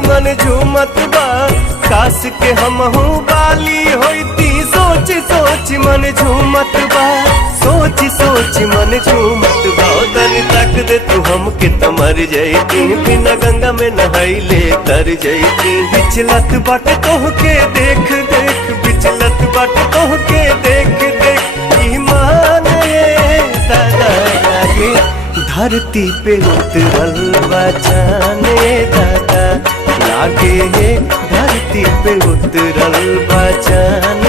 मन झूमत बा, काश के हमहू बाली होती। सोच सोच मन झूमत बा, सोच सोच मन झूमत बा। तनी तक दे तू हमके त मर जैती, बिना गंगा में नहाइले तर जैती। बिचलत बाट तोहके देख देख, बिचलत बाट तोहके देख देख। ईमान ये दादा लागे धरती पे उतरल बा चान, दादा लागे धरती पे उतरल बा चान।